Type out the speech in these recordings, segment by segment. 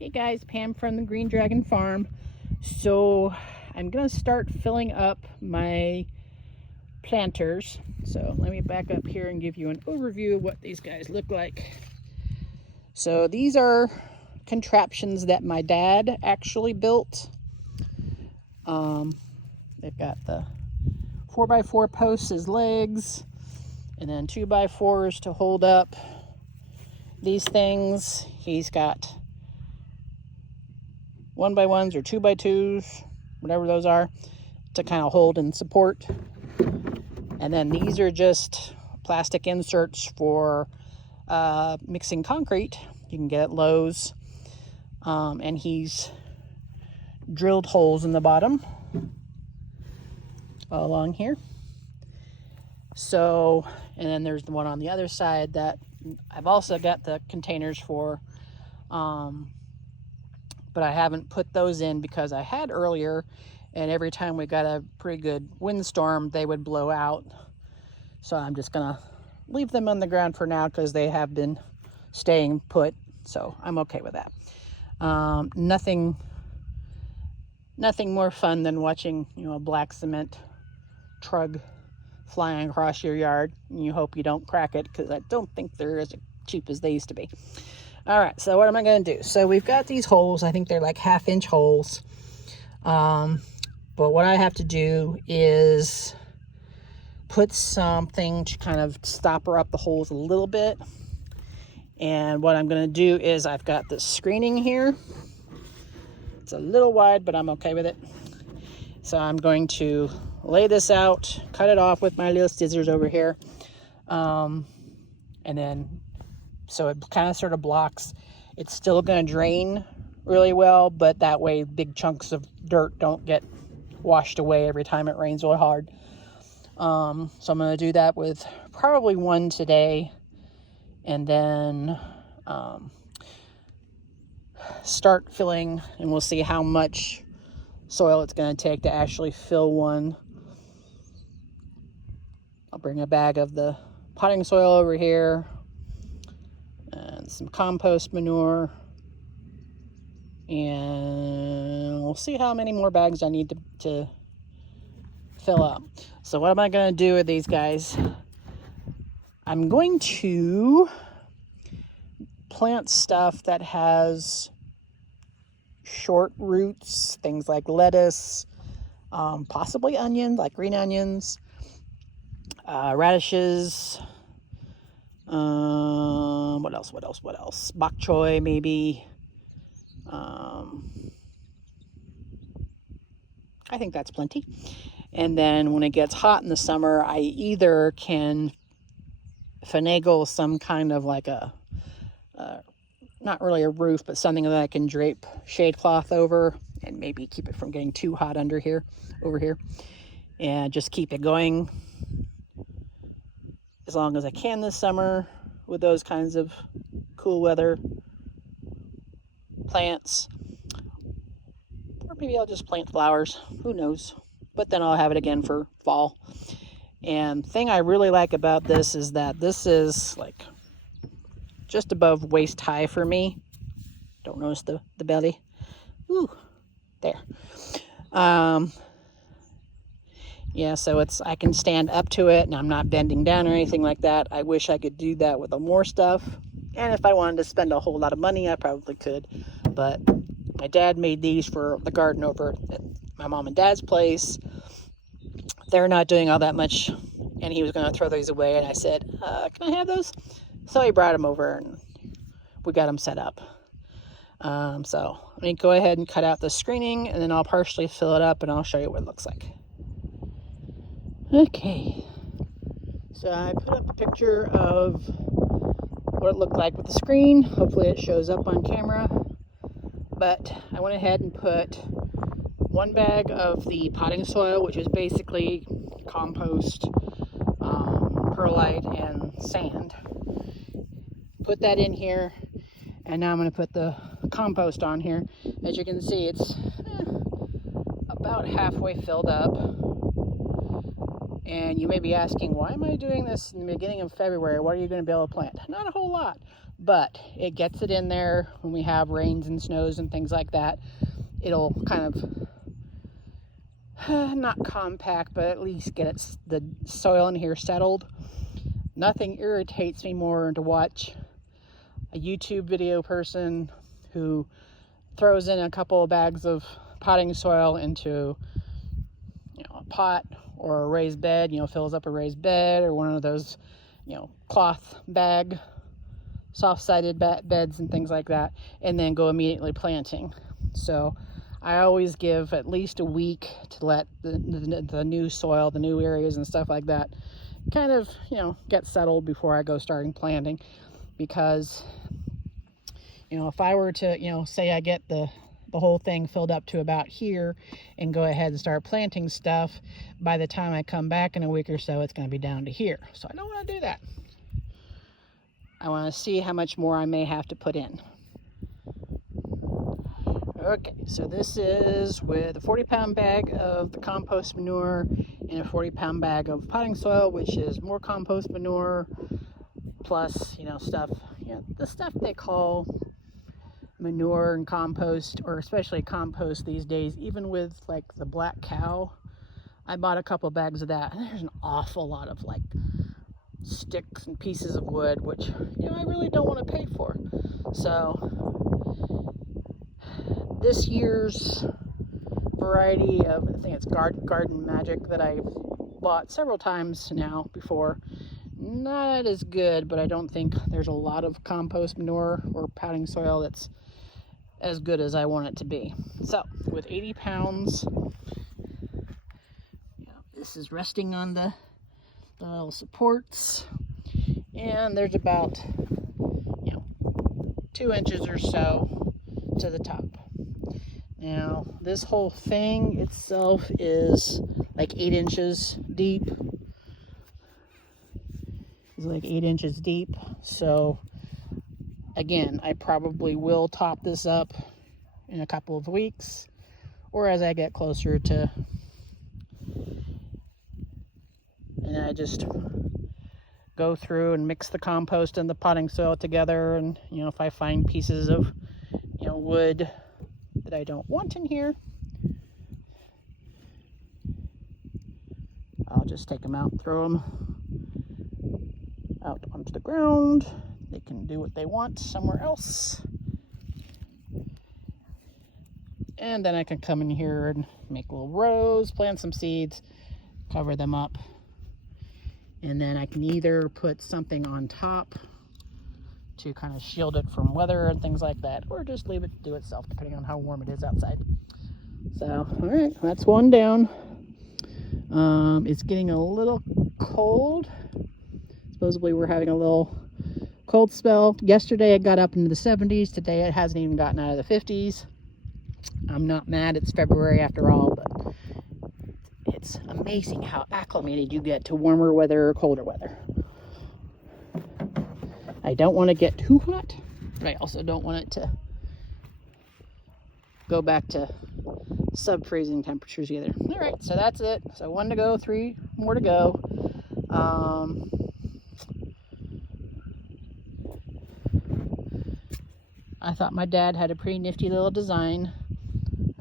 Hey guys, Pam from the Green Dragon Farm. So I'm gonna start filling up my planters. So let me back up here and give you an overview of what these guys look like. So these are contraptions that my dad actually built. They've got the 4x4 posts as legs, and then 2x4s to hold up these things. He's got 1x1s or 2x2s, whatever those are, to kind of hold and support. And then these are just plastic inserts for mixing concrete. You can get at Lowe's. And he's drilled holes in the bottom all along here. So, and then there's the one on the other side that I've also got the containers for, but I haven't put those in because I had earlier, and every time we got a pretty good windstorm, they would blow out. So I'm just gonna leave them on the ground for now because they have been staying put. So I'm okay with that. Nothing more fun than watching, a black cement trug flying across your yard, and you hope you don't crack it, because I don't think they're as cheap as they used to be. All right, so what am I going to do? So we've got these holes. I think they're like 1/2-inch holes. But what I have to do is put something to kind of stopper up the holes a little bit. And what I'm going to do is I've got this screening here. It's a little wide, but I'm okay with it. So I'm going to lay this out, cut it off with my little scissors over here. And then, so it kind of sort of blocks. It's still going to drain really well, but that way big chunks of dirt don't get washed away every time it rains really hard. So I'm going to do that with probably one today, and then start filling, and we'll see how much soil it's going to take to actually fill one. I'll bring a bag of the potting soil over here and some compost manure, and we'll see how many more bags I need to fill up. So what am I going to do with these guys? I'm going to plant stuff that has short roots, things like lettuce, possibly onions, like green onions, radishes, what else? Bok choy, maybe. I think that's plenty. And then when it gets hot in the summer, I either can finagle some kind of like not really a roof, but something that I can drape shade cloth over and maybe keep it from getting too hot over here, and just keep it going as long as I can this summer with those kinds of cool weather plants. Or maybe I'll just plant flowers, who knows, but then I'll have it again for fall. And the thing I really like about this is that this is like just above waist high for me. Don't notice the belly. Ooh, there. Yeah, so I can stand up to it, and I'm not bending down or anything like that. I wish I could do that with more stuff. And if I wanted to spend a whole lot of money, I probably could. But my dad made these for the garden over at my mom and dad's place. They're not doing all that much, and he was going to throw these away. And I said, can I have those? So he brought them over, and we got them set up. So let me go ahead and cut out the screening, and then I'll partially fill it up, and I'll show you what it looks like. Okay, so I put up a picture of what it looked like with the screen. Hopefully it shows up on camera. But I went ahead and put one bag of the potting soil, which is basically compost, perlite, and sand. Put that in here, and now I'm going to put the compost on here. As you can see, it's about halfway filled up. And you may be asking, why am I doing this in the beginning of February? What are you going to be able to plant? Not a whole lot. but it gets it in there when we have rains and snows and things like that. It'll kind of not compact, but at least get the soil in here settled. Nothing irritates me more to watch a YouTube video person who throws in a couple of bags of potting soil into, a pot or a raised bed, fills up a raised bed or one of those, cloth bag, soft-sided beds and things like that, and then go immediately planting. So I always give at least a week to let the new soil, the new areas and stuff like that kind of, get settled before I go starting planting. Because, if I were to, say I get the whole thing filled up to about here and go ahead and start planting stuff, by the time I come back in a week or so, it's going to be down to here. So I don't want to do that. I want to see how much more I may have to put in. Okay, so this is with a 40-pound bag of the compost manure and a 40-pound bag of potting soil, which is more compost manure plus, stuff, the stuff they call manure and compost, or especially compost these days, even with like the black cow. I bought a couple bags of that, and there's an awful lot of like sticks and pieces of wood, which, I really don't want to pay for. So this year's variety of, I think it's Garden Magic, that I've bought several times now before, not as good, but I don't think there's a lot of compost manure or potting soil that's as good as I want it to be. So with 80 pounds, this is resting on the little supports, and there's about 2 inches or so to the top. Now this whole thing itself is like 8 inches deep. It's like 8 inches deep. So again, I probably will top this up in a couple of weeks, or as I get closer to, and I just go through and mix the compost and the potting soil together. And if I find pieces of wood that I don't want in here, I'll just take them out, throw them out onto the ground. They can do what they want somewhere else. And then I can come in here and make little rows, plant some seeds, cover them up. And then I can either put something on top to kind of shield it from weather and things like that, or just leave it to do itself, depending on how warm it is outside. So, all right, that's one down. It's getting a little cold. Supposedly we're having a little cold spell. Yesterday it got up into the 70s. Today it hasn't even gotten out of the 50s. I'm not mad. It's February after all, but it's amazing how acclimated you get to warmer weather or colder weather. I don't want to get too hot, but I also don't want it to go back to sub-freezing temperatures either. All right, so that's it. So 1 to go, 3 more to go. I thought my dad had a pretty nifty little design.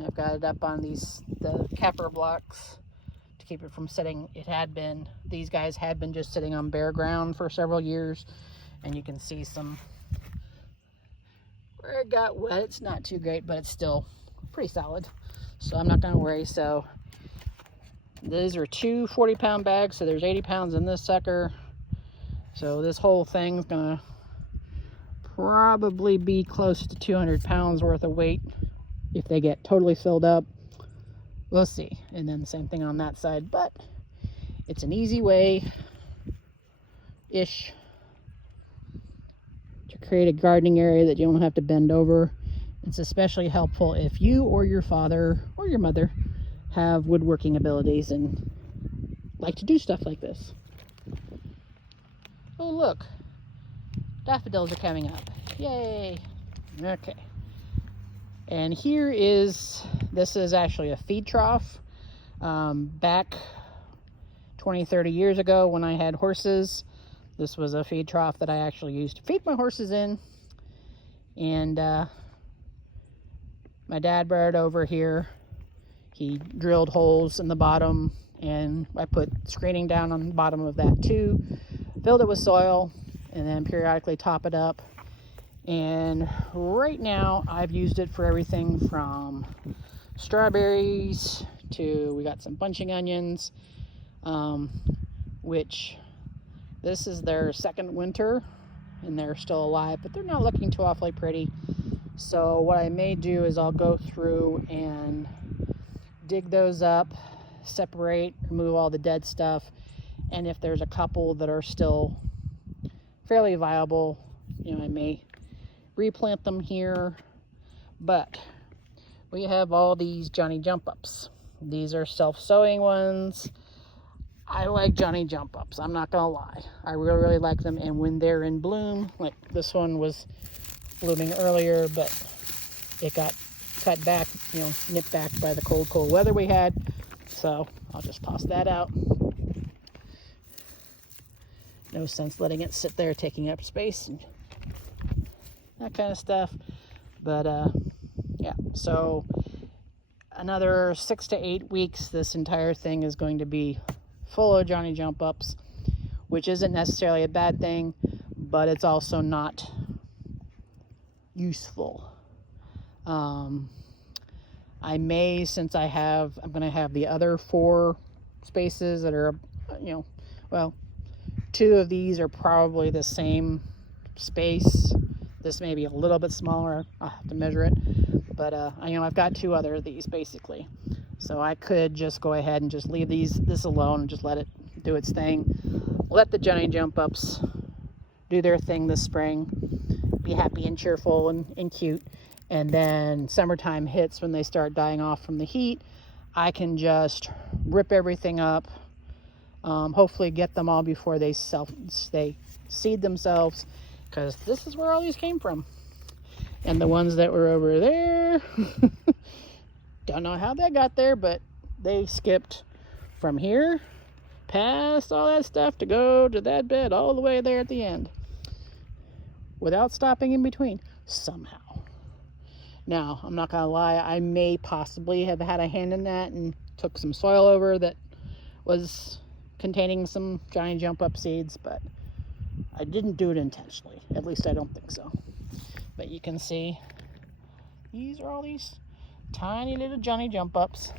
I've got it up on the capper blocks to keep it from sitting. These guys had been just sitting on bare ground for several years, and you can see some where it got wet. It's not too great, but it's still pretty solid, so I'm not going to worry. So these are 2 40-pound bags, so there's 80 pounds in this sucker. So this whole thing's going to probably be close to 200 pounds worth of weight if they get totally filled up. We'll see. And then the same thing on that side, but it's an easy way-ish to create a gardening area that you don't have to bend over. It's especially helpful if you or your father or your mother have woodworking abilities and like to do stuff like this. Oh, look. Daffodils are coming up. Yay. Okay. And this is actually a feed trough. Back 20, 30 years ago when I had horses, This was a feed trough that I actually used to feed my horses in. And my dad brought it over here. He drilled holes in the bottom, and I put screening down on the bottom of that too. Filled it with soil, and then periodically top it up. And right now I've used it for everything from strawberries to, we got some bunching onions, which this is their second winter and they're still alive, but they're not looking too awfully pretty. So what I may do is I'll go through and dig those up, separate, remove all the dead stuff, and if there's a couple that are still fairly viable, I may replant them here. But we have all these Johnny Jump Ups. These are self-sowing ones. I like Johnny Jump Ups, I'm not gonna lie. I really like them, and when they're in bloom, like this one was blooming earlier, but it got cut back, nipped back by the cold weather we had. So I'll just toss that out. No sense letting it sit there taking up space and that kind of stuff. But yeah, so another 6 to 8 weeks, this entire thing is going to be full of Johnny Jump Ups, which isn't necessarily a bad thing, but it's also not useful. I may, since I'm going to have the other 4 spaces that are, well, 2 of these are probably the same space. This may be a little bit smaller. I'll have to measure it. But, I've got 2 other of these basically. So I could just go ahead and just leave this alone and just let it do its thing. Let the Johnny Jump Ups do their thing this spring. Be happy and cheerful and cute. And then summertime hits, when they start dying off from the heat, I can just rip everything up. Hopefully get them all before they seed themselves, because this is where all these came from. And the ones that were over there, don't know how they got there, but they skipped from here past all that stuff to go to that bed all the way there at the end without stopping in between somehow. Now, I'm not gonna lie, I may possibly have had a hand in that and took some soil over that was containing some Johnny Jump Up seeds, but I didn't do it intentionally. At least I don't think so. But you can see, these are all these tiny little Johnny Jump Ups.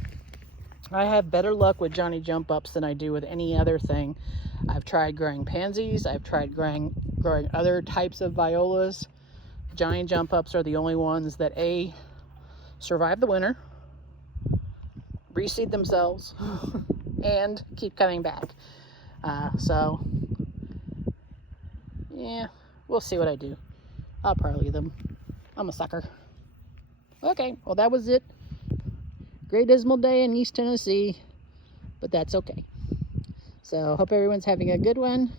I have better luck with Johnny Jump Ups than I do with any other thing. I've tried growing pansies. I've tried growing other types of violas. Johnny Jump Ups are the only ones that survive the winter, reseed themselves, and keep coming back. So, yeah, we'll see what I do. I'll probably leave them. I'm a sucker. Okay, well that was it. Great dismal day in East Tennessee, but that's okay. So, hope everyone's having a good one.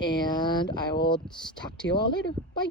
And I will talk to you all later. Bye.